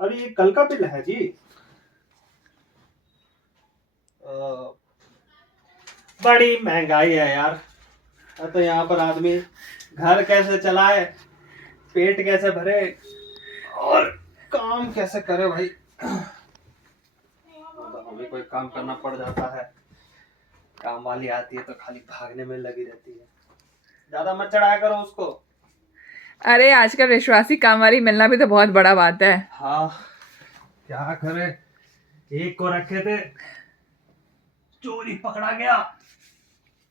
अरे ये कल का बिल है जी। बड़ी महंगाई है यार। तो यहाँ पर आदमी घर कैसे चलाए, पेट कैसे भरे और काम कैसे करे भाई। तो हमें कोई काम करना पड़ जाता है। काम वाली आती है तो खाली भागने में लगी रहती है। ज्यादा मत चढ़ाया करो उसको। अरे आजकल विश्वासी काम वाली मिलना भी तो बहुत बड़ा बात है। हाँ, क्या करे, एक को रखे थे, चोरी पकड़ा गया,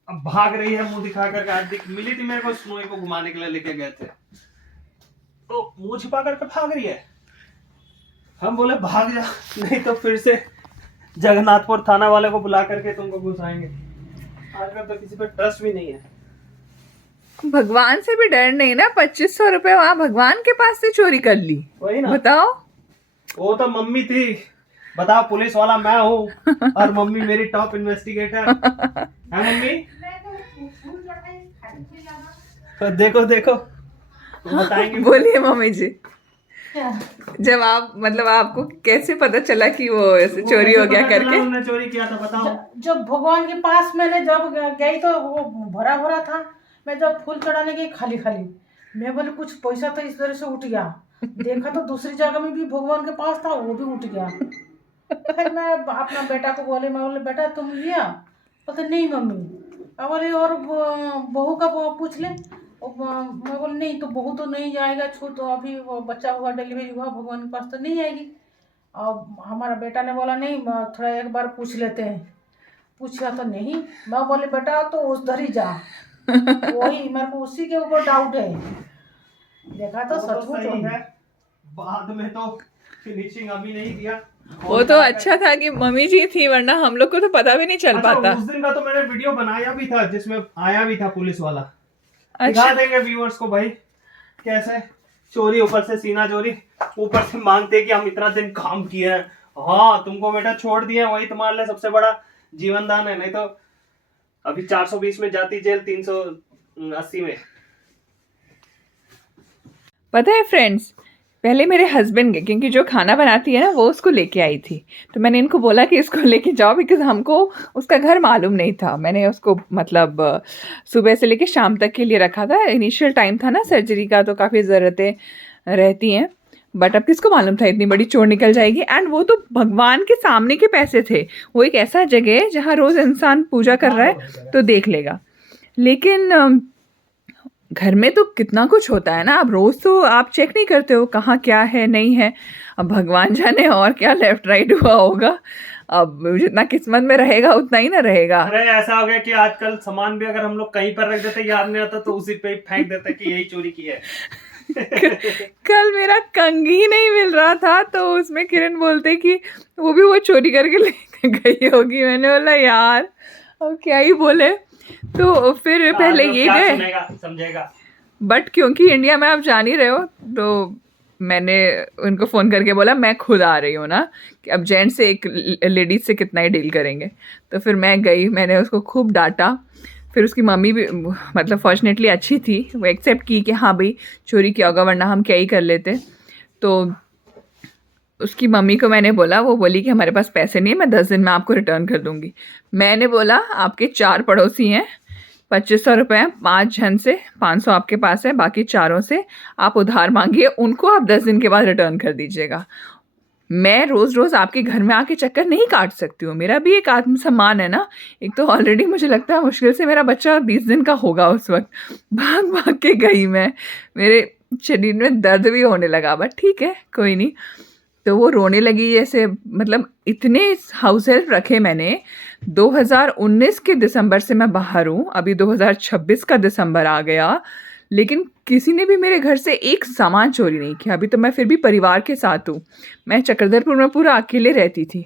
अब भाग रही है मुंह दिखा कर। आज मिली थी मेरे को, स्नोई को घुमाने के लिए लेके गए थे, तो मुंह छिपा करके भाग रही है। हम बोले भाग जा, नहीं तो फिर से जगन्नाथपुर थाना वाले को बुला करके तुमको घुसाएंगे। आजकल तो किसी पे ट्रस्ट भी नहीं है। भगवान से भी डर नहीं ना। 2500 रुपए वहां भगवान के पास से चोरी कर ली। वही ना, बताओ। वो तो मम्मी थी, बताओ, पुलिस वाला मैं हूँ और मम्मी मेरी टॉप इन्वेस्टिगेटर है। मम्मी तो देखो देखो, बताएंगे। बोलिए मम्मी जी। जब आप मतलब आपको कैसे पता चला कि वो ऐसे चोरी हो गया करके? उन्होंने चोरी किया था, बताओ। जब भगवान के पास मैंने जब गई तो वो भरा भरा था। मैं जब फूल चढ़ाने गई खाली खाली, मैं बोले कुछ पैसा तो इस तरह से उठ गया। देखा तो दूसरी जगह में भी भगवान के पास था, वो भी उठ गया। फिर मैं अपना बेटा को बोले, मैं बोले बेटा तुम लिया? बोलते नहीं मम्मी। मैं बोले और बहू का पूछ ले। मैं बोले नहीं, तो बहू तो नहीं जाएगा छू, तो अभी वो बच्चा हुआ, डिलीवरी हुआ, भगवान के पास तो नहीं आएगी। और हमारा बेटा ने बोला नहीं, थोड़ा एक बार पूछ लेते हैं। पूछा तो नहीं। मैं बोले बेटा तो उस धर ही जा। वही मेरे को उसी के ऊपर डाउट है। देखा तो सचमुच है। बाद में तो फिनिशिंग अभी नहीं दिया। वो तो अच्छा था कि मम्मी जी थी, वरना हम लोग को तो पता भी नहीं चल पाता। उस दिन का तो मैंने वीडियो बनाया भी था जिसमें आया भी था पुलिस वाला। अच्छा। दिखा देंगे व्यूअर्स को भाई, कैसे चोरी, ऊपर से सीना चोरी, ऊपर से मांगते कि हम इतना दिन काम किए हैं। हाँ, तुमको बेटा छोड़ दिए, वही तुम्हारे लिए सबसे बड़ा जीवन दान है। नहीं तो अभी 420 में जाती जेल, 380 में। पता है फ्रेंड्स, पहले मेरे हस्बैंड के, क्योंकि जो खाना बनाती है ना वो उसको लेके आई थी, तो मैंने इनको बोला कि इसको लेके जाओ, बिकॉज हमको उसका घर मालूम नहीं था। मैंने उसको मतलब सुबह से लेके शाम तक के लिए रखा था। इनिशियल टाइम था ना सर्जरी का, तो काफ़ी ज़रूरतें रहती हैं, बट अब किसको मालूम था इतनी बड़ी चोर निकल जाएगी। एंड वो तो भगवान के सामने के पैसे थे। वो एक ऐसा जगह है जहाँ रोज़ इंसान पूजा कर रहा है तो देख लेगा। लेकिन घर में तो कितना कुछ होता है ना, अब रोज़ तो आप चेक नहीं करते हो कहाँ क्या है नहीं है। अब भगवान जाने और क्या लेफ्ट राइट हुआ होगा। अब जितना किस्मत में रहेगा उतना ही ना रहेगा। अरे ऐसा हो गया कि आजकल सामान भी अगर हम लोग कहीं पर रख देते, याद नहीं आता, तो उसी पे फेंक देते कि यही चोरी की है। कल मेरा कंघी नहीं मिल रहा था, तो उसमें किरण बोलते कि वो चोरी करके लेके गई होगी। मैंने बोला यार अब क्या ही बोले। तो फिर पहले ये गए, समझेगा। बट क्योंकि इंडिया में आप जान ही रहे हो, तो मैंने उनको फ़ोन करके बोला मैं खुद आ रही हूँ ना, कि अब जेंट्स से एक लेडीज से कितना ही डील करेंगे। तो फिर मैं गई, मैंने उसको खूब डांटा। फिर उसकी मम्मी भी मतलब फॉर्चुनेटली अच्छी थी, वो एक्सेप्ट की कि हाँ भाई चोरी किया होगा, वरना हम क्या ही कर लेते। तो उसकी मम्मी को मैंने बोला, वो बोली कि हमारे पास पैसे नहीं है, मैं 10 दिन में आपको रिटर्न कर दूँगी। मैंने बोला आपके 4 पड़ोसी हैं, 2500 रुपये हैं, 5 जन से 500 आपके पास है, बाकी चारों से आप उधार मांगिए, उनको आप 10 दिन के बाद रिटर्न कर दीजिएगा। मैं रोज़ रोज़ आपके घर में आके चक्कर नहीं काट सकती हूँ, मेरा भी एक आत्मसम्मान है ना। एक तो ऑलरेडी मुझे लगता है मुश्किल से मेरा बच्चा 20 दिन का होगा उस वक्त। भाग भाग के गई मैं, मेरे शरीर में दर्द भी होने लगा, बट ठीक है कोई नहीं। तो वो रोने लगी जैसे, मतलब इतने हाउस हेल्प रखे मैंने। 2019 के दिसंबर से मैं बाहर हूँ, अभी 2026 का दिसंबर आ गया, लेकिन किसी ने भी मेरे घर से एक सामान चोरी नहीं किया। अभी तो मैं फिर भी परिवार के साथ हूँ, मैं चक्रधरपुर में पूरा अकेले रहती थी।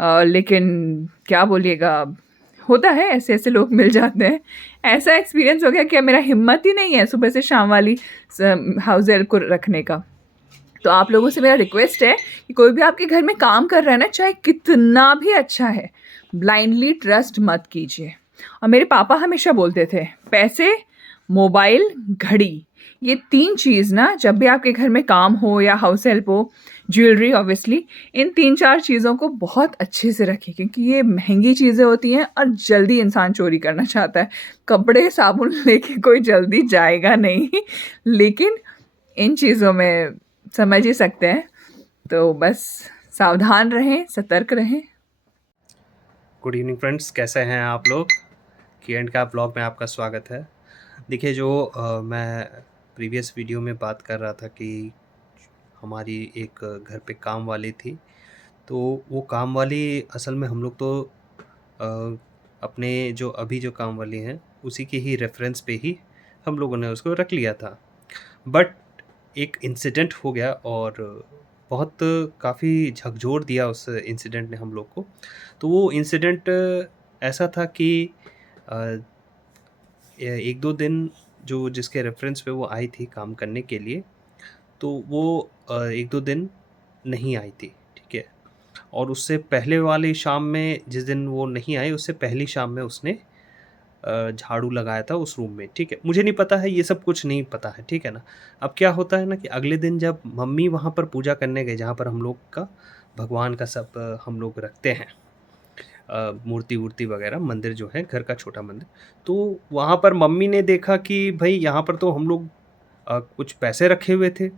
लेकिन क्या बोलिएगा, होता है, ऐसे ऐसे लोग मिल जाते हैं। ऐसा एक्सपीरियंस हो गया कि अब मेरा हिम्मत ही नहीं है सुबह से शाम वाली हाउस हेल्प को रखने का। तो आप लोगों से मेरा रिक्वेस्ट है कि कोई भी आपके घर में काम कर रहा है ना, चाहे कितना भी अच्छा है, ब्लाइंडली ट्रस्ट मत कीजिए। और मेरे पापा हमेशा बोलते थे पैसे, मोबाइल, घड़ी, ये 3 चीज़ ना जब भी आपके घर में काम हो या हाउस हेल्प हो, ज्वेलरी ऑब्वियसली, इन 3-4 चीज़ों को बहुत अच्छे से रखें क्योंकि ये महँगी चीज़ें होती हैं और जल्दी इंसान चोरी करना चाहता है। कपड़े, साबुन लेके कोई जल्दी जाएगा नहीं, लेकिन इन चीज़ों में समझ ही सकते हैं, तो बस सावधान रहें, सतर्क रहें। गुड इवनिंग फ्रेंड्स, कैसे हैं आप लोग? Q&A का ब्लॉग में आपका स्वागत है। देखिए, जो मैं प्रीवियस वीडियो में बात कर रहा था कि हमारी एक घर पे काम वाली थी, तो वो काम वाली असल में हम लोग तो अपने जो अभी जो काम वाली हैं उसी के ही रेफरेंस पे ही हम लोगों ने उसको रख लिया था। बट एक इंसिडेंट हो गया और बहुत काफ़ी झकझोर दिया उस इंसिडेंट ने हम लोग को। तो वो इंसिडेंट ऐसा था कि 1-2 दिन जो जिसके रेफरेंस पे वो आई थी काम करने के लिए, तो वो 1-2 दिन नहीं आई थी, ठीक है? और उससे पहले वाली शाम में, जिस दिन वो नहीं आई, उससे पहली शाम में उसने झाड़ू लगाया था उस रूम में, ठीक है? मुझे नहीं पता है, ये सब कुछ नहीं पता है, ठीक है ना? अब क्या होता है ना कि अगले दिन जब मम्मी वहाँ पर पूजा करने गए, जहाँ पर हम लोग का भगवान का सब हम लोग रखते हैं, मूर्ति वूर्ति वगैरह, मंदिर जो है घर का छोटा मंदिर, तो वहाँ पर मम्मी ने देखा कि भाई यहाँ पर तो हम लोग कुछ पैसे रखे हुए थे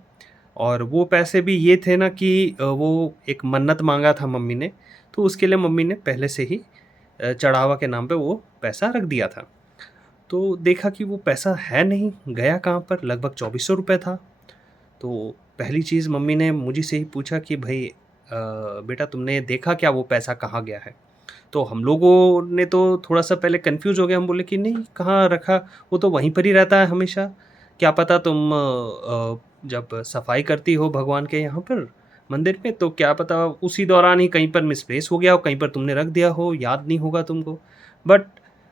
और वो पैसे भी ये थे ना कि वो एक मन्नत मांगा था मम्मी ने, तो उसके लिए मम्मी ने पहले से ही चढ़ावा के नाम पे वो पैसा रख दिया था। तो देखा कि वो पैसा है नहीं, गया कहाँ पर, लगभग 2400 रुपये था। तो पहली चीज़ मम्मी ने मुझे से ही पूछा कि भाई बेटा तुमने देखा क्या वो पैसा कहाँ गया है? तो हम लोगों ने तो थोड़ा-सा पहले कन्फ्यूज़ हो गए, हम बोले कि नहीं कहाँ रखा, वो तो वहीं पर ही रहता है हमेशा। क्या पता तुम जब सफाई करती हो भगवान के यहाँ पर मंदिर में, तो क्या पता उसी दौरान ही कहीं पर मिसप्लेस हो गया हो, कहीं पर तुमने रख दिया हो, याद नहीं होगा तुमको। बट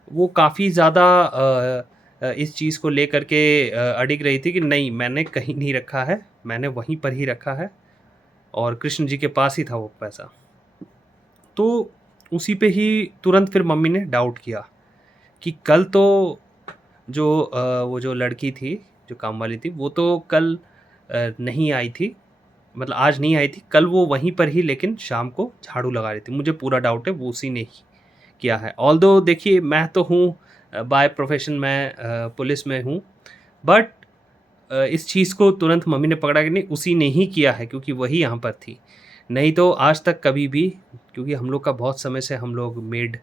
वो काफ़ी ज़्यादा इस चीज़ को लेकर के अडिग रही थी कि नहीं, मैंने कहीं नहीं रखा है, मैंने वहीं पर ही रखा है और कृष्ण जी के पास ही था वो पैसा। तो उसी पे ही तुरंत फिर मम्मी ने डाउट किया कि कल तो जो वो जो लड़की थी, जो काम वाली थी, वो तो कल नहीं आई थी, मतलब आज नहीं आई थी, कल वो वहीं पर ही लेकिन शाम को झाड़ू लगा रही थी। मुझे पूरा डाउट है वो उसी ने ही किया है। ऑल्दो देखिए, मैं तो हूँ बाय प्रोफेशन, मैं पुलिस में हूँ, बट इस चीज़ को तुरंत मम्मी ने पकड़ा कि नहीं उसी ने ही किया है, क्योंकि वही यहाँ पर थी। नहीं तो आज तक कभी भी, क्योंकि हम लोग का बहुत समय से हम लोग मेड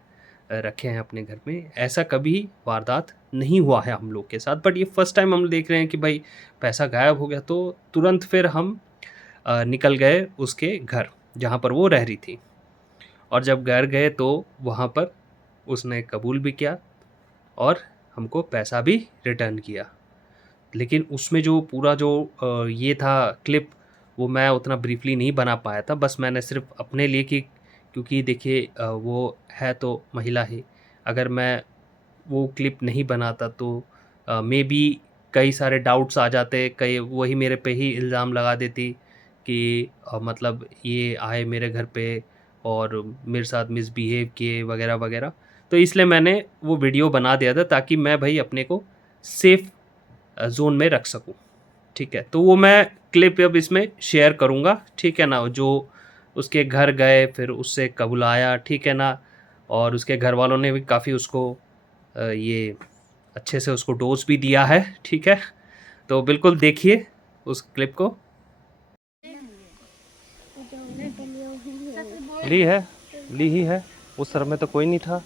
रखे हैं अपने घर में, ऐसा कभी वारदात नहीं हुआ है हम लोग के साथ। बट ये फर्स्ट टाइम हम देख रहे हैं कि भाई पैसा गायब हो गया, तो तुरंत फिर हम निकल गए उसके घर जहाँ पर वो रह रही थी। और जब घर गए तो वहाँ पर उसने कबूल भी किया और हमको पैसा भी रिटर्न किया। लेकिन उसमें जो पूरा जो ये था क्लिप, वो मैं उतना ब्रीफली नहीं बना पाया था। बस मैंने सिर्फ अपने लिए कि क्योंकि देखिए वो है तो महिला ही, अगर मैं वो क्लिप नहीं बनाता तो मे बी कई सारे डाउट्स आ जाते, कई वही मेरे पे ही इल्ज़ाम लगा देती कि मतलब ये आए मेरे घर पे और मेरे साथ मिसबिहेव किए वगैरह वगैरह। तो इसलिए मैंने वो वीडियो बना दिया था ताकि मैं भाई अपने को सेफ़ ज़ोन में रख सकूँ, ठीक है? तो वो मैं क्लिप अब इसमें शेयर करूँगा, ठीक है ना? जो उसके घर गए, फिर उससे कबुलाया, ठीक है ना? और उसके घर वालों ने भी काफ़ी उसको ये अच्छे से उसको डोज़ भी दिया है, ठीक है? तो बिल्कुल देखिए उस क्लिप को। ली ही है, उस सर में तो कोई नहीं था।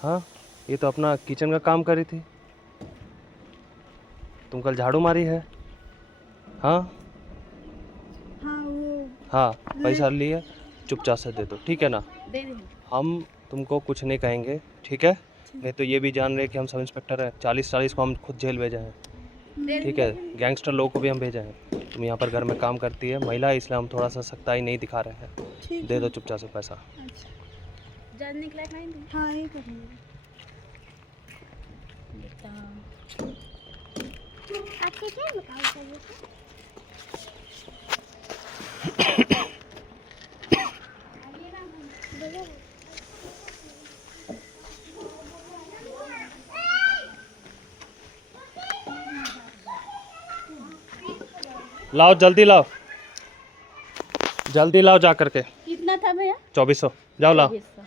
हाँ, ये तो अपना किचन का काम कर रही थी। तुम कल झाड़ू मारी है? हाँ हाँ, पैसा लिया, चुपचाप से दे दो, ठीक है ना? हम तुमको कुछ नहीं कहेंगे, ठीक है? नहीं तो ये भी जान रहे कि हम सब इंस्पेक्टर हैं, 40-40 को हम खुद जेल भेजे हैं, ठीक है? गैंगस्टर लोगों को भी हम भेजे हैं। तुम यहाँ पर घर में काम करती है, महिला है, इसलिए हम थोड़ा सा सख्ताई नहीं दिखा रहे हैं। दे दो चुपचाप से पैसा। जानने के लायक नहीं थी। हाँ, यही करूँगी। आपके क्या बताओ चाहिए था? लाओ जल्दी लाओ, जल्दी लाओ जा करके। कितना था भैया? 2400 जाओ लाओ। 2400।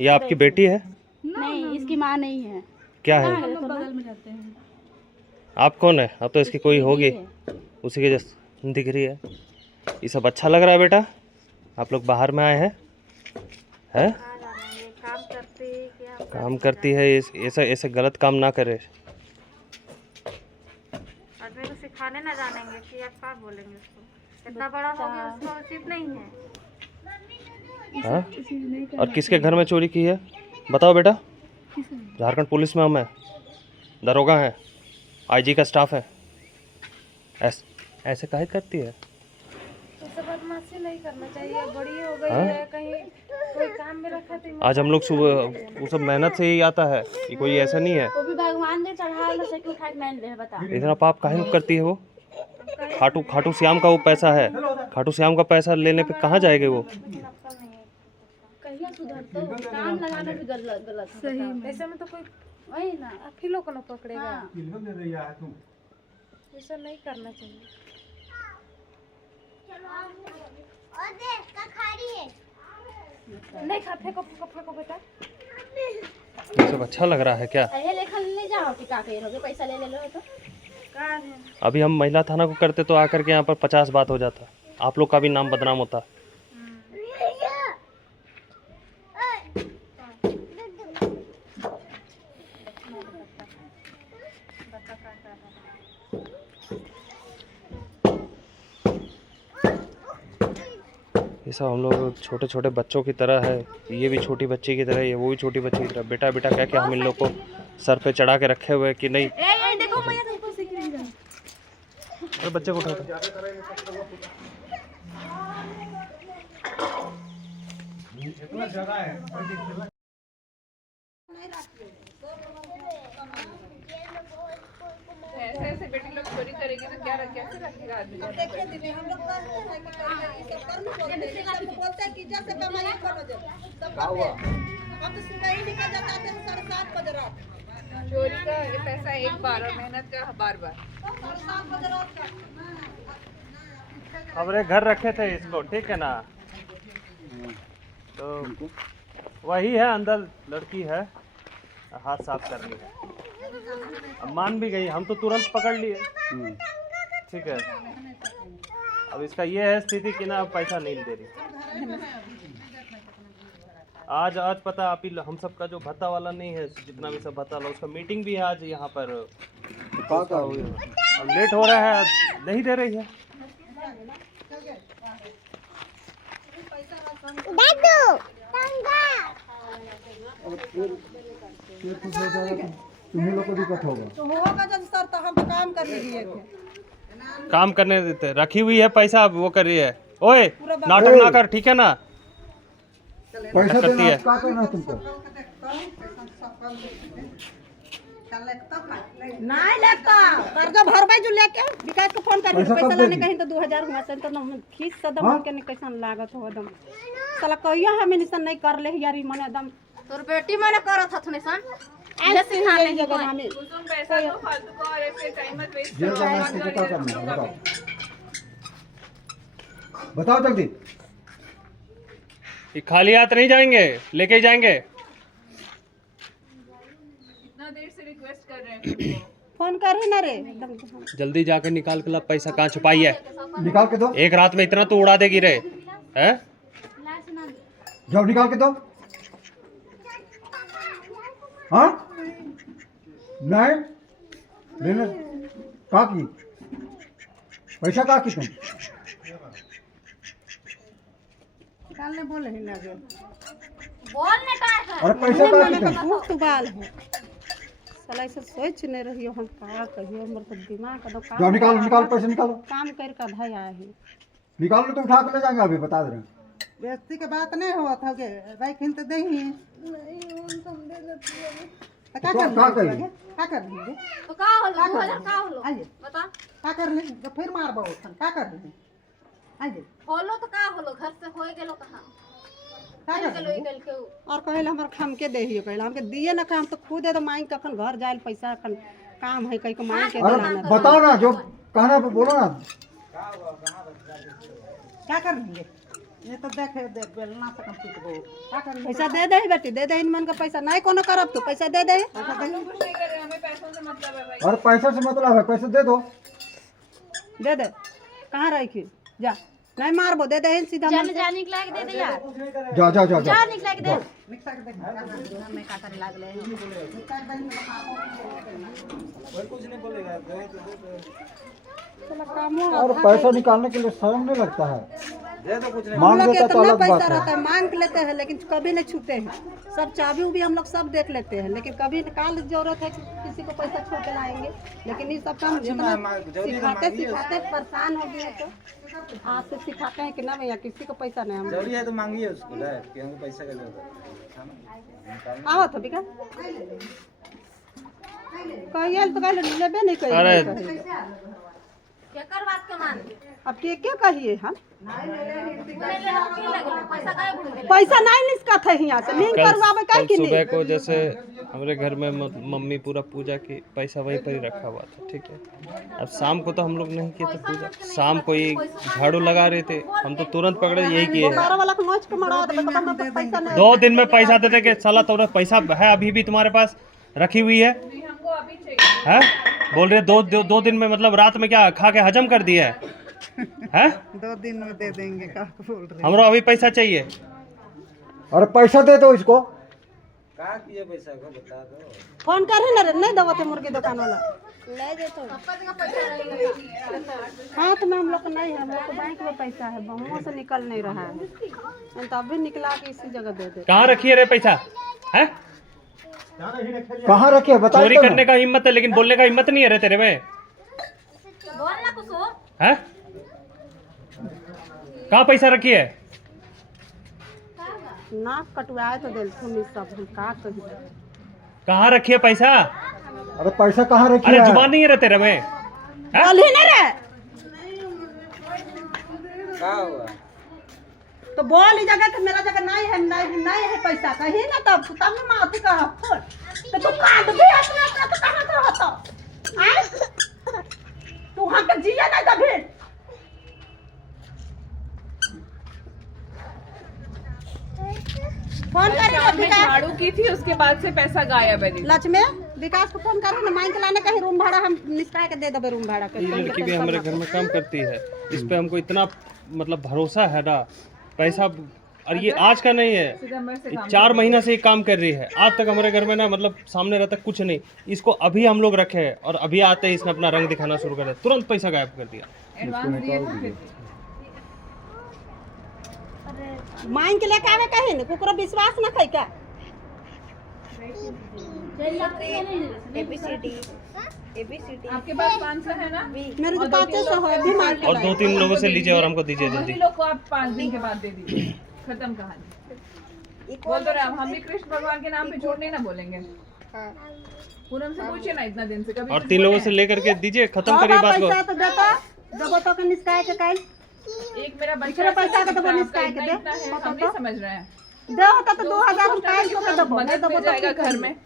ये आपकी बेटी है? नहीं, इसकी माँ नहीं है। क्या है? हम लोग बगल में रहते हैं। आप कौन है? अब तो इसकी कोई होगी, उसी के जैसे दिख रही है। ये सब अच्छा लग रहा है बेटा? आप लोग बाहर में आए हैं? हैं? काम करती है, ऐसा ऐसे गलत काम ना करे। आदमी को सिखाने ना जानेंगे कि आप क्या बोलेंगे उसको। इतना बड़ा हो गया, उसको उचित नहीं है। हाँ? और किसके घर में चोरी की है बताओ बेटा? झारखंड पुलिस में हम हैं, दरोगा हैं, आईजी का स्टाफ है। ऐसे काहे करती है? उससे बदमाशी नहीं करना चाहिए, बड़ी हो गई हाँ? है, कहीं कोई काम में रखा तो आज हम लोग सुबह वो सब मेहनत से ही आता है, ये कोई ऐसा नहीं है। वो भी भगवान ने चढ़ा लो से क्यों उठा के नहीं ले बता। इतना पाप काहे को करती है वो? खाटू श्याम का वो पैसा है, खाटू श्याम का पैसा लेने पे कहाँ जाएगी वो? कहिया सुधर तो काम लगाना भी गलत गलत सही में। ऐसे में तो कोई वही ना। आप ही लोग को ना पकड़ेगा। हाँ। ऐसा नहीं करना चाहिए। नहीं खा, फेंको फेंको बेटा। ये सब अच्छा लग रहा है क्या? ये लेखा ले जाओ कि का कहिए पैसा ले लो तो। अभी हम महिला थाना को करते तो आकर के यहाँ पर 50 बात हो जाता, आप लोग का भी नाम बदनाम होता। ये सब हम लोग छोटे छोटे बच्चों की तरह है, ये भी छोटी बच्ची की तरह है, वो भी छोटी बच्ची की तरह। बेटा बेटा कह के हम इन लोग को सर पे चढ़ा के रखे हुए कि नहीं। देखो भैया तुमको सीख रही है। अरे बच्चे को उठा इतना जगह है। ऐसे ऐसे बेटी लोग चोरी करेंगे तो क्या कैसे रखेगा आदमी? देखिए दीदी, हम लोग का है कि सब कर्म सब बोलते हैं कि जैसे कमाई करो जब सब करते हैं। हम तो सुबह ही निकल जाते हैं 7:30 बजे रात। चोरी का ये पैसा एक बार और मेहनत का बार बार। 7:30 बजे रात का हमरे घर रखे थे इसको, ठीक है ना? तो वही है, अंदर लड़की है, हाथ साफ करनी है। अब मान भी गई, हम तो तुरंत पकड़ लिए, ठीक है। अब इसका ये है स्थिति कि ना पैसा नहीं दे रही। आज पता आप ही हम सबका जो भत्ता वाला नहीं है, जितना भी सब भत्ता वाला, उसका मीटिंग भी है आज यहाँ पर। अब लेट हो रहा है, नहीं दे रही है। तुम्हें लोग को दिक्कत होगा तो होगा जब सर, तो हम तो काम कर लिए थे। काम करने देते, रखी हुई है पैसा, अब वो कर रही है। ओए नाटक ना कर, ठीक है ना? पैसा करती देना है। क्या करना है तुमको? नहीं लगता कर्जा भरबै जो लेके विकास को फोन कर पैसा पैसा कब लाने देगी? कहीं तो 2000 हुआ से तो हम खींच सदम हाँ? के नहीं कैसन लागत हो एकदम साला कहिया हमें निसन नहीं कर ले यार मन एकदम तोर बेटी मैंने करत हथ निसन। ऐसे ही नहीं जगह हमें तुम पैसा दो फालतू का और ऐसे टाइम मत वेस्ट जेल जाना है तो क्या करना है बताओ, बताओ जल्दी। ये खाली हाथ नहीं जाएंगे, लेके ही जाएंगे। इतना देर से रिक्वेस्ट कर रहे हैं तुमको। फोन कर ही ना रे एकदम जल्दी जाकर निकाल के ला, पैसा कहाँ छुपाई है? निकाल के दो, एक रात में इतना तो उड़ा देगी रे, हैं? जाओ निकाल के दो। हाँ नहीं लेने कहा की पैसा कहा की तुम? निकालने बोले ही ना गे बोलने का है। अरे पैसा कहा की तुम? भूख तो बाल है साला ऐसे सोच नहीं रही हम का कहियो हमर तो दिमाग एकदम काम जाओ निकालो निकालो पैसा निकालो, काम कर का भाई आए हैं निकालो तो उठा के ले जाएंगे, अभी बता दे रहे हैं। व्यक्ति के बात नहीं हुआ था के राइखिन तो दही क्या कर क्या करी? क्या कर लेंगे तो का होलो 2000 का होलो आइए बता। क्या कर लेंगे तो फिर मार बहु क्या कर लेंगे आइए होलो तो का होलो घर से होए गेलो कहां? क्या कर गेलो लेंगे निकल के उ। और कहले हमर खाम के दे कहले हमके दिए ना काम तो खुद एकदम मांग के अपन घर जाए पैसा अपन काम है कहीं को मांग के अरे दिलाना बताओ ना, जो कहना बोलो ना। क्या करेंगे? ये तो देखे दे बेलना से कम पीट दो। क्या करेंगे? पैसा दे दे बेटी, दे दे मन का पैसा नहीं कोनो करब तो पैसा दे दे। और पैसा से मतलब है, पैसे दे दो। दे दे। कहाँ रखी? जा नहीं मारबो, दे दे सीधा मन से। जाने के लायक दे दे यार। जा जा जा जा। जा निकला के दे। मैं का करे लागले और पैसा निकालने के लिए शर्म नहीं लगता है? हम मांग लोग देता तो इतना अलग पैसा बात है। रहता है, मांग लेते हैं लेकिन कभी नहीं छूते हैं। सब चाबी उबी हम लोग सब देख लेते हैं, लेकिन कभी निकाल जरूरत है कि किसी को पैसा छू के लाएंगे। लेकिन ये सब काम जितना सिखाते सिखाते परेशान हो गए तो आज से सिखाते हैं कि ना भैया किसी को पैसा नहीं। हम जरूरी है तो मांगिए उसको कि हमको पैसा का जरूरत है। आओ तो बिका कहिए तो कह लेबे नहीं अरे। कहिए। क्या कर बात के मान। अब के क्या कहिए हम? पैसा काहे भूल गए? पैसा नहीं निस्कत है यहाँ से, लिंक करवावे का कि सुबह नहीं? को जैसे हमारे घर में मम्मी पूरा पूजा की पैसा वहीं पर ही रखा हुआ था, ठीक है। अब शाम को तो हम लोग नहीं किए थे पूजा, शाम को ही झाड़ू लगा रहे थे, हम तो तुरंत पकड़े यही किए हैं। 12 वाला को नोच के मरा दे, तो हम तो पैसा नहीं। 2 दिन में पैसा देते कि साला तुम्हारा पैसा है अभी भी तुम्हारे पास रखी हुई है? हैं? बोल रहे 2 दिन में, मतलब रात में क्या खा के हजम कर दिया है? 2 दिन में दे देंगे का बोल रहे। हमरो अभी पैसा चाहिए। और पैसा दे दो इसको। कहाँ किए पैसा को बता दो। फोन कर ही ना रे, नहीं दवा मुर्गी दुकान वाला ले दे तो। हाथ में हम लोग को नहीं है, हम लोग को बैंक में पैसा है, मुँह से निकल नहीं रहा है। तो अभी निकला के इसी जगह दे दे। कहाँ रखी है रे पैसा? है? कहाँ रखे बता। चोरी करने का हिम्मत है लेकिन बोलने का हिम्मत नहीं है रे तेरे में। बोल ना कुछ हो। हैं? कहाँ पैसा रखी है? नाक कटवाए तो दिल सुनी सब हम का कही। कहाँ रखी है पैसा? अरे पैसा कहाँ रखे? अरे जुबान नहीं है रे तेरे में? हैं? बोल ही ना रे, क्या हुआ? तो बोल ही जगह कि मेरा जगह नहीं है, नहीं है पैसा कहीं ना, तब मैं माफी कहा तो तू काट दे अपना अपना। तो कहां से होता आए तू वहां के जिया नहीं कभी। फोन कर शाम में झाड़ू की थी, उसके बाद से पैसा गायब है। लक्ष्मी विकास को फोन कर ना, माइक लाने कहीं रूम भाड़ा हम निपटा के दे देबे। रूम भाड़ा के ये लड़की भी हमारे घर में काम करती है, इस पे हमको इतना मतलब भरोसा है ना। पैसा, और ये आज का नहीं है, सितंबर से ये 4 महीना से ये काम कर रही है। आज तक हमारे घर में ना मतलब सामने रहता कुछ नहीं। इसको अभी हम लोग रखे हैं और अभी आते ही इसने अपना रंग दिखाना शुरू कर दिया, तुरंत पैसा गायब कर दिया। एडवांस दिए थे फिर। माइक लेके आवे कहीं ना, कुकरो विश्वास ना कई का। आपके पास 500 है ना? मेरे तो 500 है भी माइक और 2-3 लोगों से लीजिए और हमको दीजिए सभी जल्दी। लोग को आप 5 दिन के बाद दे दीजिए, खत्म कहानी। बोल तो रहे हम भी कृष्ण भगवान के नाम पे झूठ नहीं ना बोलेंगे। पूनम से पूछिए ना इतना दिन से कभी। और 3 लोगों से लेकर के दीजिए, खत्म करिए बात को। पैसा तो देता देबो तो के निस्काय के काई एक मेरा बच्चा इतना पैसा का तो आपका बोनिस काहे के दे? इतना है, हम नहीं समझ रहे हैं। दे होता तो 2000 हम काई को के देबो, नहीं मदद देबो मिल तो जाएगा की घर करी? में,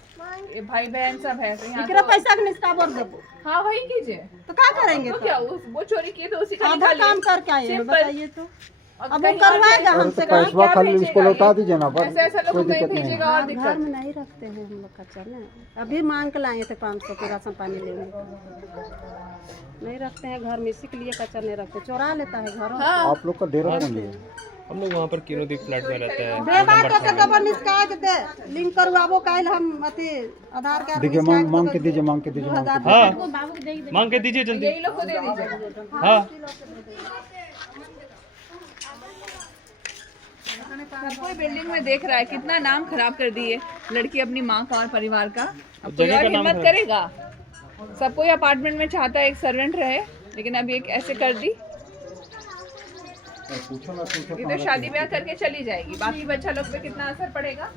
ये भाई बहन सब है तो यहाँ इकरा तो- पैसा के निस्का बोल देबो। हाँ वही कीजिए। तो क्या करेंगे? तो तो क्या वो चोरी किए तो उसी का आधा निकालिए। काम करके आए हैं, सिंपल। बताइए तो। और अब वो कहीं और करवाएगा भेज- हमसे पैसा क्या खाली भेजेगा इसको लौटा ये? दीजिए ना, बस ऐसे ऐसा लोग कोई कहीं दिक्कत नहीं है। भेजेगा और घर दिक्कत। में नहीं रखते हैं हम लोग कच्चा ना। अभी मांग के लाए थे 500 के राशन पानी लेने। नहीं रखते हैं घर में, इसी के लिए कच्चा नहीं रखते, चोरा लेता है घरों से। आप लोग का डेरा कौन है? हम लोग वहाँ पर किनोदी फ्लैट में रहते हैं। दे बात तो के देबो निस्का के दे, लिंक करवाबो काल हम अथी आधार कार्ड देखिए निस्का के मांग के देबो। दीजिए, मांग के दीजिए, मांग के दीजिए। हाँ मांग के दीजिए जल्दी। यही लोग को दे दीजिए। हाँ हर कोई बिल्डिंग में देख रहा है कितना नाम खराब कर दिए लड़की अपनी माँ का और परिवार का। अब कोई जगह और का नाम हिम्मत खराब। करेगा? सब कोई अपार्टमेंट में चाहता है एक सर्वेंट रहे, लेकिन अब एक ऐसे कर दी। पूछो ना, पूछो ये तो शादी ब्याह करके चली जाएगी, बाकी बच्चा लोग पे कितना असर पड़ेगा।